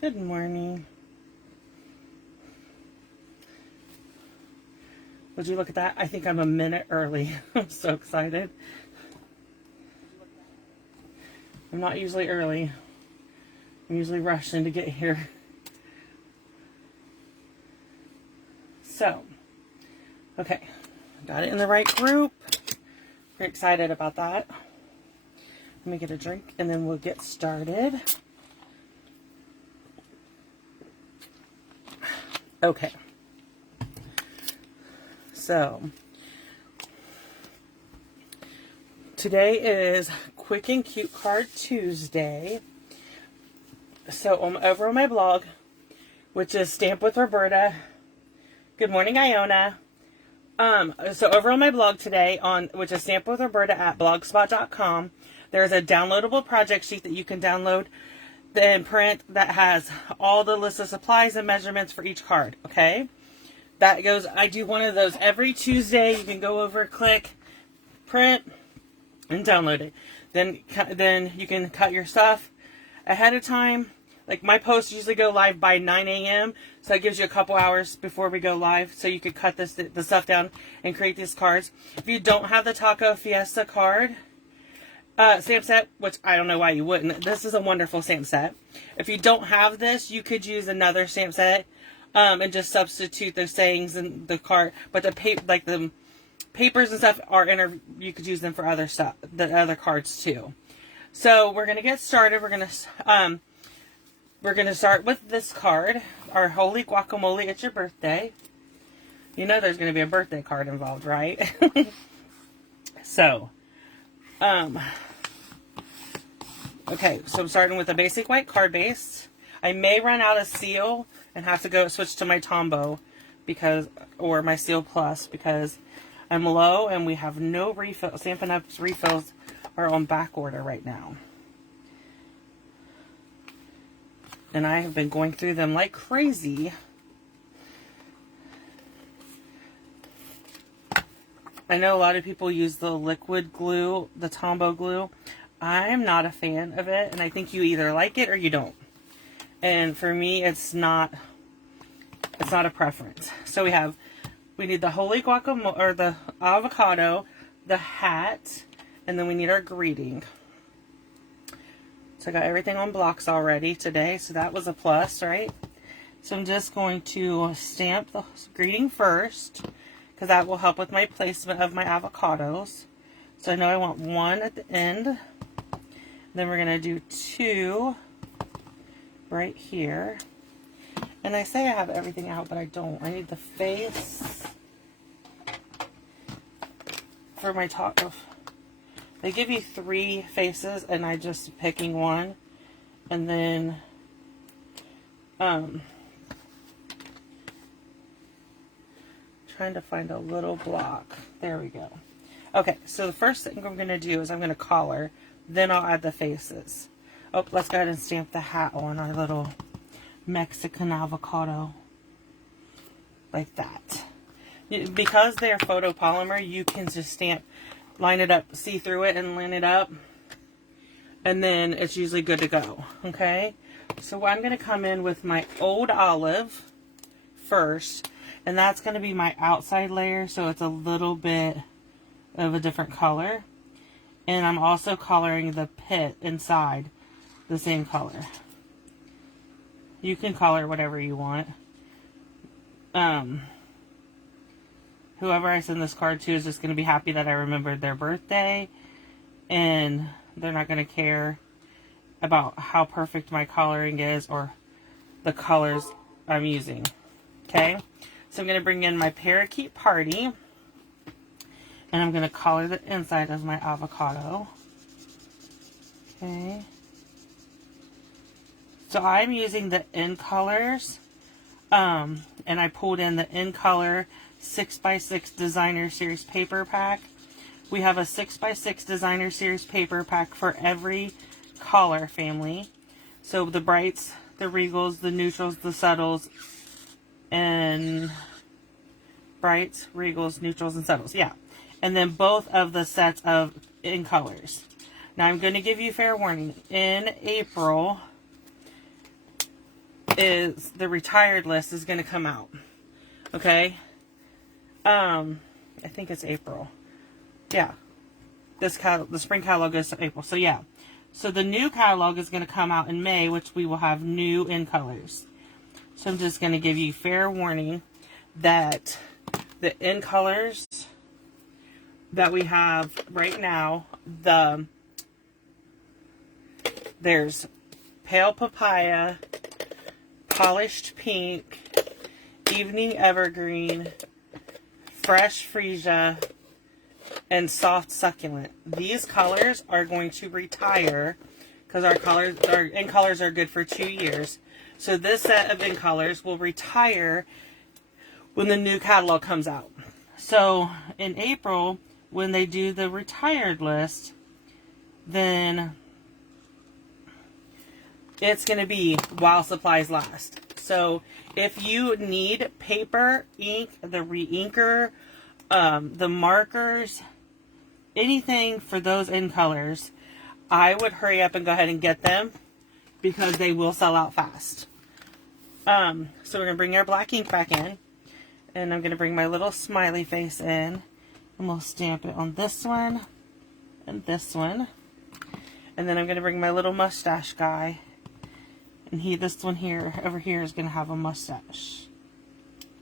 Good morning. Would you look at that? I think I'm a minute early. I'm so excited. I'm not usually early. I'm usually rushing to get here. So, okay. Got it in the right group. Very excited about that. Let me get a drink and then we'll get started. Okay. So, today is Quick and Cute Card Tuesday. So, I'm over on my blog, which is Stamp with Roberta. Good morning, Iona. So over on my blog today, which is Stamp with Roberta at blogspot.com, there's a downloadable project sheet that you can download and print that has all the list of supplies and measurements for each card. Okay, I do one of those every Tuesday. You can go over, click, print, and download it. Then you can cut your stuff ahead of time. Like my posts usually go live by 9 a.m. So that gives you a couple hours before we go live. So you could cut the stuff down and create these cards. If you don't have the Taco Fiesta card stamp set, which I don't know why you wouldn't. This is a wonderful stamp set. If you don't have this, you could use another stamp set and just substitute those sayings in the card. But the papers and stuff you could use them for other stuff, the other cards too. So we're gonna get started. We're going to start with this card, our Holy Guacamole, It's Your Birthday. You know there's going to be a birthday card involved, right? So, okay, so I'm starting with a basic white card base. I may run out of seal and have to switch to my Tombow or my Seal Plus because I'm low and we have no refill. Stampin' Up's refills are on back order right now. And I have been going through them like crazy. I know a lot of people use the liquid glue, the Tombow glue. I'm not a fan of it, and I think you either like it or you don't. And for me, it's not a preference. So we need the Holy Guacamole, or the avocado, the hat, and then we need our greeting. So I got everything on blocks already today, so that was a plus, right? So I'm just going to stamp the greeting first, because that will help with my placement of my avocados. So I know I want one at the end. Then we're going to do two right here. And I say I have everything out, but I don't. I need the face for my taco. They give you 3 faces, and I just picking one, and then trying to find a little block. There we go. Okay, so the first thing I'm going to do is I'm going to collar, then I'll add the faces. Oh, let's go ahead and stamp the hat on our little Mexican avocado, like that. Because they're photopolymer, you can just line it up, see through it and line it up, and then it's usually good to go. Okay, so I'm going to come in with my Old Olive first, and that's going to be my outside layer, so it's a little bit of a different color. And I'm also coloring the pit inside the same color. You can color whatever you want. Whoever I send this card to is just going to be happy that I remembered their birthday, and they're not going to care about how perfect my coloring is or the colors I'm using. Okay, so I'm going to bring in my Parakeet Party, and I'm going to color the inside of my avocado. Okay, so I'm using the In Colors, and I pulled in the In Color 6x6 Designer Series paper pack. We have a 6x6 Designer Series paper pack for every color family. So the brights, the regals, the neutrals, the subtles, and brights, regals, neutrals, and subtles. Yeah. And then both of the sets of In Colors. Now I'm going to give you fair warning. In April, is the retired list is going to come out. Okay. I think it's April. Yeah. The spring catalog goes to April. So yeah. So the new catalog is going to come out in May, which we will have new in colors. So I'm just going to give you fair warning that the in colors that we have right now, there's pale papaya, polished pink, evening evergreen, fresh freesia, and soft succulent. These colors are going to retire because our in colors are good for 2 years. So this set of in colors will retire when the new catalog comes out. So in April, when they do the retired list, then it's going to be while supplies last. So if you need paper, ink, the re-inker, the markers, anything for those in colors, I would hurry up and go ahead and get them because they will sell out fast. So we're going to bring our black ink back in, and I'm going to bring my little smiley face in, and we'll stamp it on this one and this one. And then I'm going to bring my little mustache guy, and this one here, over here, is going to have a mustache.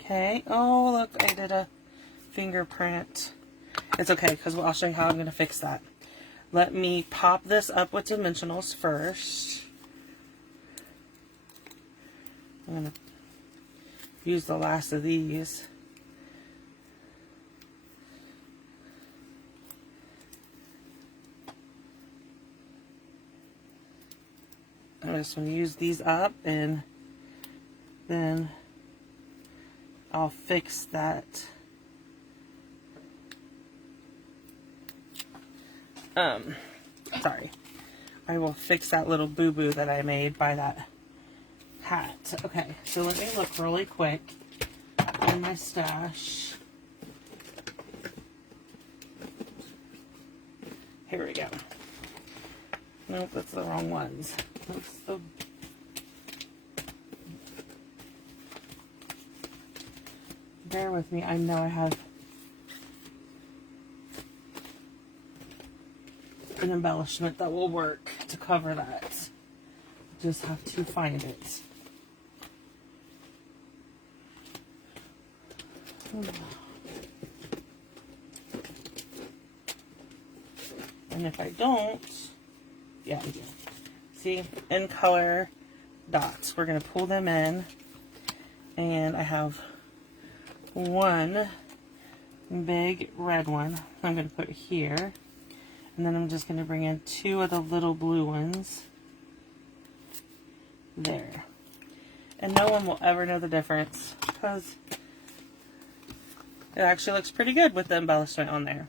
Okay. Oh, look, I did a fingerprint. It's okay, because I'll show you how I'm going to fix that. Let me pop this up with dimensionals first. I'm going to use the last of these. I'm just going to use these up, and then I'll fix that. Sorry. I will fix that little boo-boo that I made by that hat. Okay, so let me look really quick in my stash. Here we go. Nope, that's the wrong ones. That's the... Bear with me, I know I have an embellishment that will work to cover that. Just have to find it. And if I don't, yeah, I do. See, in color dots. We're going to pull them in, and I have one big red one I'm going to put here, and then I'm just going to bring in 2 of the little blue ones there. And no one will ever know the difference because it actually looks pretty good with the embellishment on there.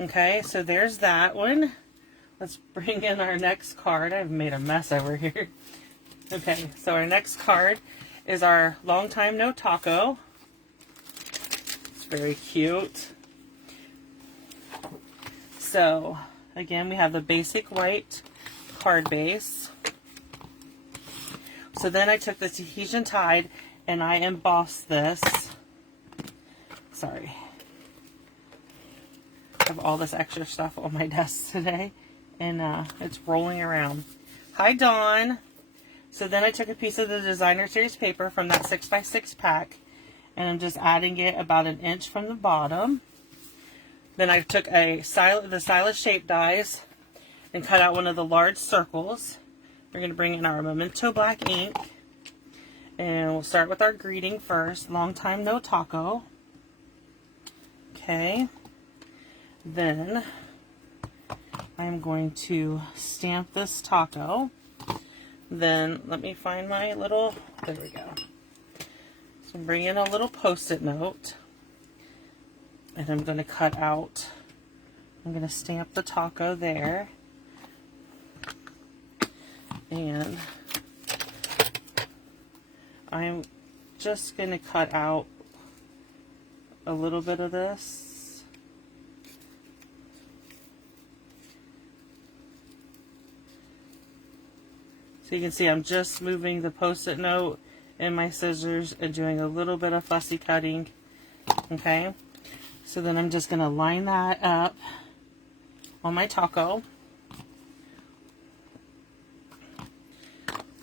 Okay, so there's that one. Let's bring in our next card. I've made a mess over here. Okay, so our next card is our Long Time No Taco. It's very cute. So, again, we have the basic white card base. So then I took the Tahitian Tide and I embossed this. Sorry. I have all this extra stuff on my desk today, and it's rolling around. Hi, Dawn. So then I took a piece of the Designer Series paper from that 6x6 pack, and I'm just adding it about 1 inch from the bottom. Then I took the Stylus Shape dies and cut out one of the large circles. We're going to bring in our Memento Black ink, and we'll start with our greeting first. Long Time No Taco. Okay. Then I'm going to stamp this taco. Then let me find my little, there we go. So bring in a little post-it note, and I'm going to cut out, I'm going to stamp the taco there, and I'm just going to cut out a little bit of this. So you can see I'm just moving the Post-it note and my scissors and doing a little bit of fussy cutting. Okay, so then I'm just going to line that up on my taco.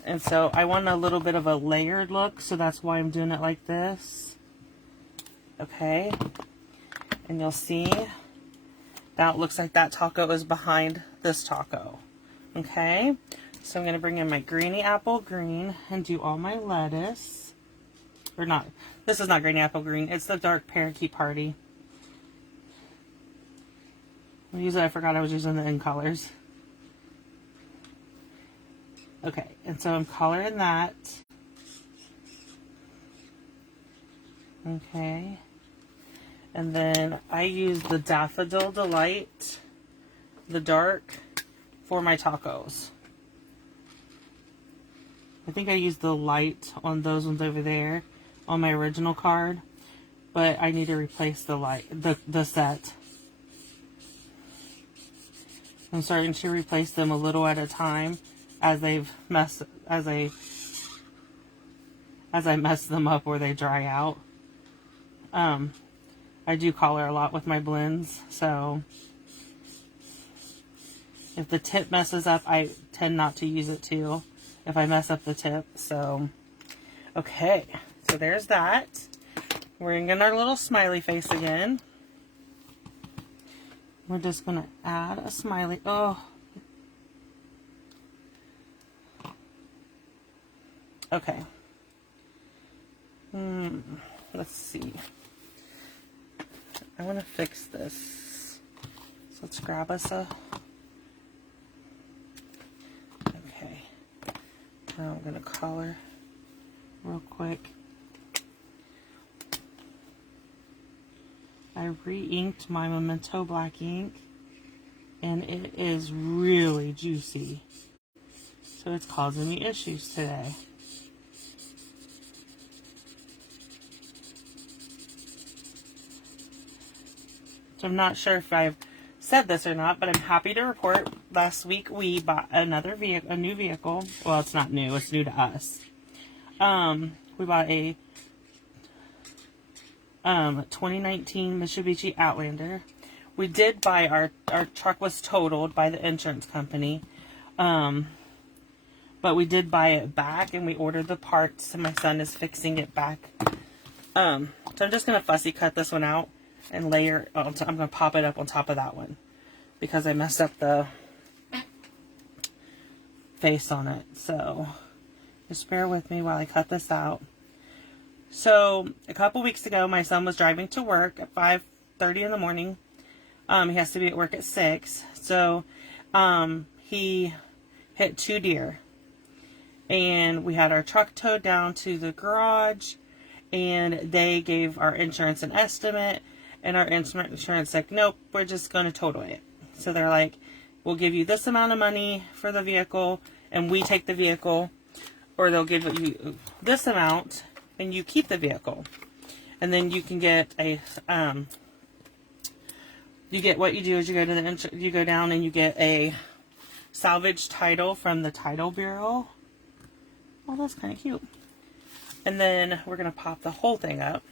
And so I want a little bit of a layered look, so that's why I'm doing it like this. Okay, and you'll see that looks like that taco is behind this taco. Okay, so I'm going to bring in my greeny apple green and do all my lettuce. Or not, this is not greeny apple green, it's the dark parakeet party. I forgot I was using the end colors. Okay, and so I'm coloring that. Okay. And then I use the Daffodil Delight, the dark, for my tacos. I think I used the light on those ones over there on my original card, but I need to replace the light, the set. I'm starting to replace them a little at a time as I mess them up or they dry out. I do color a lot with my blends, so if the tip messes up, I tend not to use it too if I mess up the tip. So okay, so there's that. We're gonna get our little smiley face again. We're just gonna add a smiley. Oh, okay. Let's see. I want to fix this. So let's grab us a... Okay. Now I'm going to color real quick. I re-inked my Memento black ink, and it is really juicy. So it's causing me issues today. So I'm not sure if I've said this or not, but I'm happy to report last week we bought a new vehicle. Well, it's not new, it's new to us. We bought a 2019 Mitsubishi Outlander. We did buy our truck was totaled by the insurance company. But we did buy it back and we ordered the parts and my son is fixing it back. So I'm just going to fussy cut this one out and layer, I'm going to pop it up on top of that one because I messed up the face on it. So just bear with me while I cut this out. So a couple weeks ago, my son was driving to work at 5:30 in the morning. He has to be at work at 6. So he hit 2 deer. And we had our truck towed down to the garage. And they gave our insurance an estimate. And our insurance like, nope, we're just going to total it. So they're like, we'll give you this amount of money for the vehicle. And we take the vehicle. Or they'll give you this amount. And you keep the vehicle. And then you can get a... you get, what you do is you go to you go down and you get a salvage title from the title bureau. Oh, that's kind of cute. And then we're going to pop the whole thing up.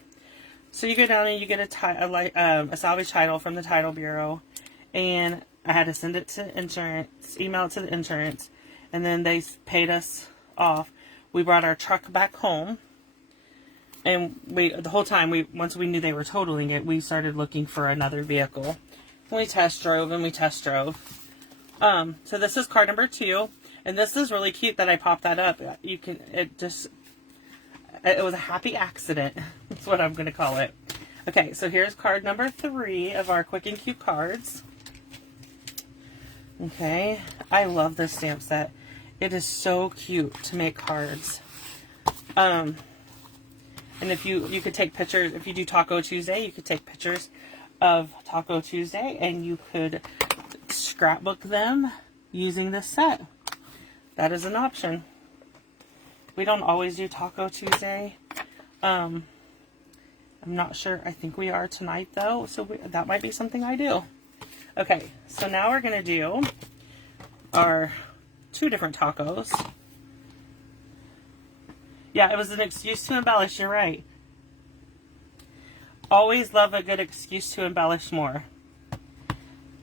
So you go down and you get a salvage title from the title bureau. And I had to send it to insurance, email it to the insurance. And then they paid us off. We brought our truck back home. And the whole time, once we knew they were totaling it, we started looking for another vehicle. We test drove and we test drove. So this is card number 2. And this is really cute that I popped that up. It was a happy accident. That's what I'm going to call it. Okay, so here's card number 3 of our Quick and Cute cards. Okay, I love this stamp set. It is so cute to make cards. And if you could take pictures, if you do Taco Tuesday, you could take pictures of Taco Tuesday and you could scrapbook them using this set. That is an option. We don't always do Taco Tuesday. I'm not sure. I think we are tonight though, so that might be something I do. Okay, so now we're going to do our 2 different tacos. Yeah, it was an excuse to embellish. You're right. Always love a good excuse to embellish more.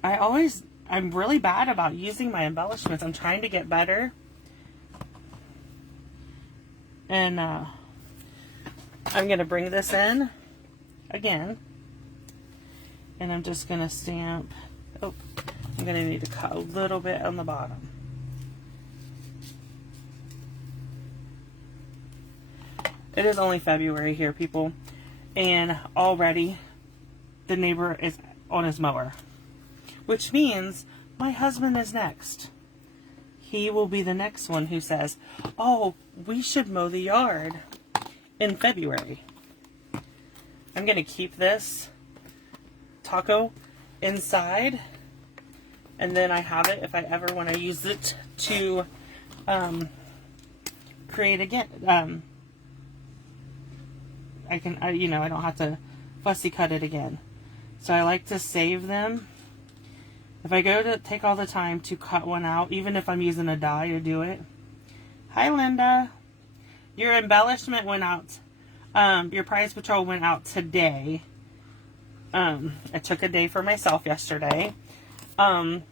I'm really bad about using my embellishments. I'm trying to get better. And I'm going to bring this in again. And I'm just going to stamp. Oh, I'm going to need to cut a little bit on the bottom. It is only February here, people. And already the neighbor is on his mower. Which means my husband is next. He will be the next one who says, oh, we should mow the yard in February. I'm going to keep this taco inside. And then I have it if I ever want to use it to create again. I don't have to fussy cut it again. So I like to save them. If I go to take all the time to cut one out, even if I'm using a die to do it. Hi, Linda. Your embellishment went out. Your Prize Patrol went out today. I took a day for myself yesterday. And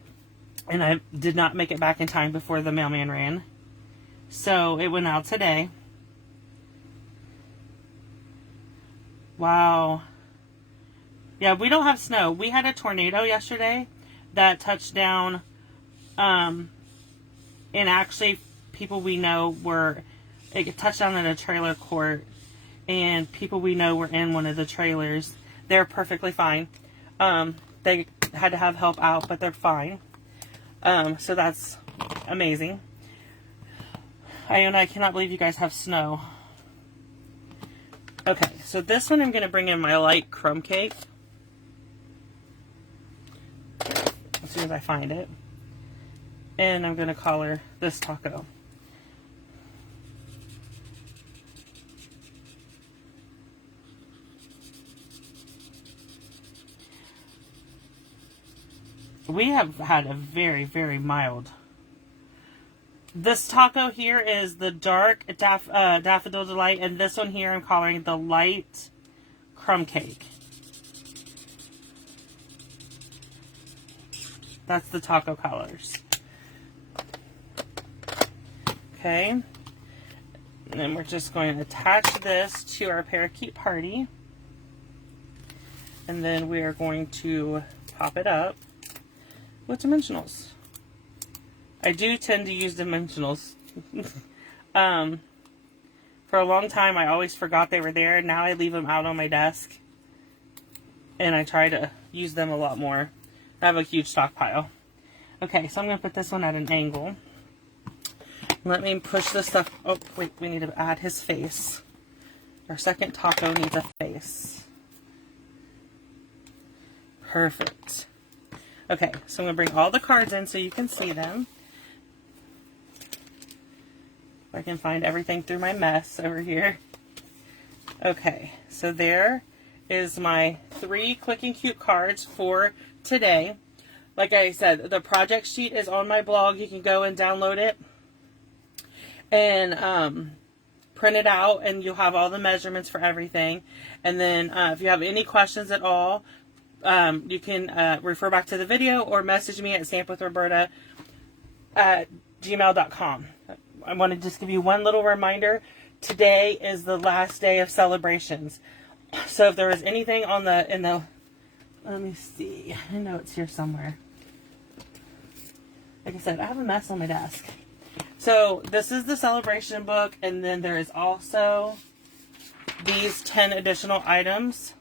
I did not make it back in time before the mailman ran. So it went out today. Wow. Yeah, we don't have snow. We had a tornado yesterday that touched down, and actually people we know it touched down at a trailer court, and people we know were in one of the trailers. They're perfectly fine. They had to have help out, but they're fine. So that's amazing. Iona, I cannot believe you guys have snow. Okay, so this one I'm going to bring in my light crumb cake. As soon as I find it. And I'm going to color this taco. We have had a very, very mild. This taco here is the dark Daffodil Delight, and this one here I'm coloring the light crumb cake. That's the taco colors. Okay. And then we're just going to attach this to our parakeet party. And then we are going to pop it up with dimensionals. I do tend to use dimensionals. For a long time, I always forgot they were there. Now I leave them out on my desk. And I try to use them a lot more. I have a huge stockpile. Okay, so I'm going to put this one at an angle. Let me push this stuff. Oh, wait, we need to add his face. Our second taco needs a face. Perfect. Okay, so I'm going to bring all the cards in so you can see them. If I can find everything through my mess over here. Okay, so there is my 3 Quick and Cute cards for today. Like I said, the project sheet is on my blog. You can go and download it and print it out, and you'll have all the measurements for everything. And then if you have any questions at all, you can refer back to the video or message me at stampwithroberta@gmail.com. I want to just give you one little reminder. Today is the last day of celebrations. So if there was anything on let me see. I know it's here somewhere. Like I said, I have a mess on my desk. So this is the celebration book, and then there is also these 10 additional items.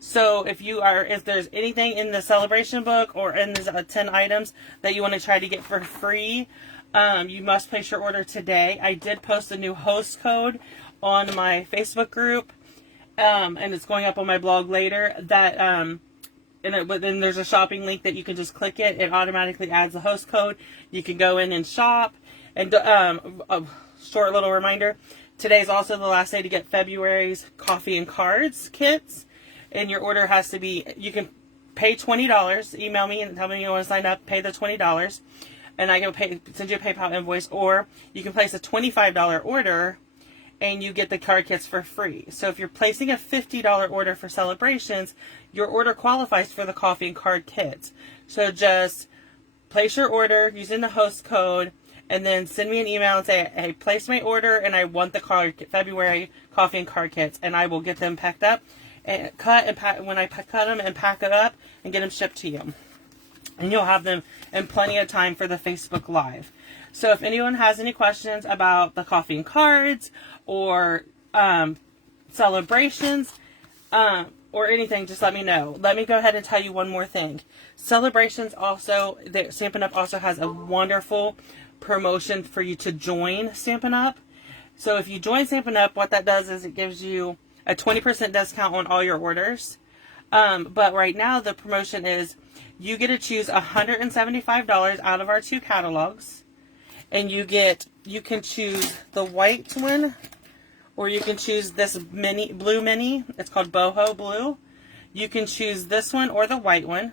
So if there's anything in the celebration book or in the 10 items that you want to try to get for free, you must place your order today. I did post a new host code on my Facebook group, and it's going up on my blog later. But then there's a shopping link that you can just click it. It automatically adds the host code. You can go in and shop. And a short little reminder, today's also the last day to get February's coffee and cards kits. And your order has to be, you can pay $20. Email me and tell me you want to sign up, pay the $20. and I can send you a PayPal invoice, or you can place a $25 order and you get the card kits for free. So if you're placing a $50 order for celebrations, your order qualifies for the coffee and card kits. So just place your order using the host code, and then send me an email and say, hey, place my order and I want the February coffee and card kits, and I will get them packed up and cut and pack. When I cut them and pack it up and get them shipped to you, and you'll have them in plenty of time for the Facebook Live. So if anyone has any questions about the coffee and cards or celebrations or anything, just let me know. Let me go ahead and tell you one more thing. Celebrations also, Stampin' Up! Also has a wonderful promotion for you to join Stampin' Up! So if you join Stampin' Up!, what that does is it gives you a 20% discount on all your orders. But right now the promotion is you get to choose $175 out of our 2 catalogs. And you can choose the white one, or you can choose this blue mini. It's called Boho Blue. You can choose this one or the white one,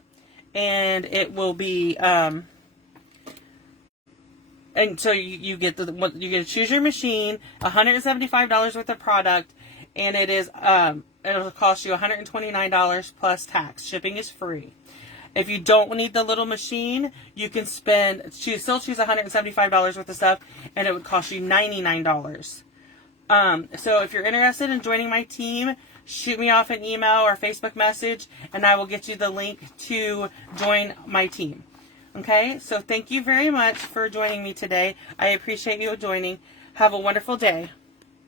and it will be and so you get to choose your machine, $175 worth of product, and it is it'll cost you $129 plus tax. Shipping is free. If you don't need the little machine, you can still choose $175 worth of stuff, and it would cost you $99. So if you're interested in joining my team, shoot me off an email or Facebook message, and I will get you the link to join my team. Okay, so thank you very much for joining me today. I appreciate you joining. Have a wonderful day.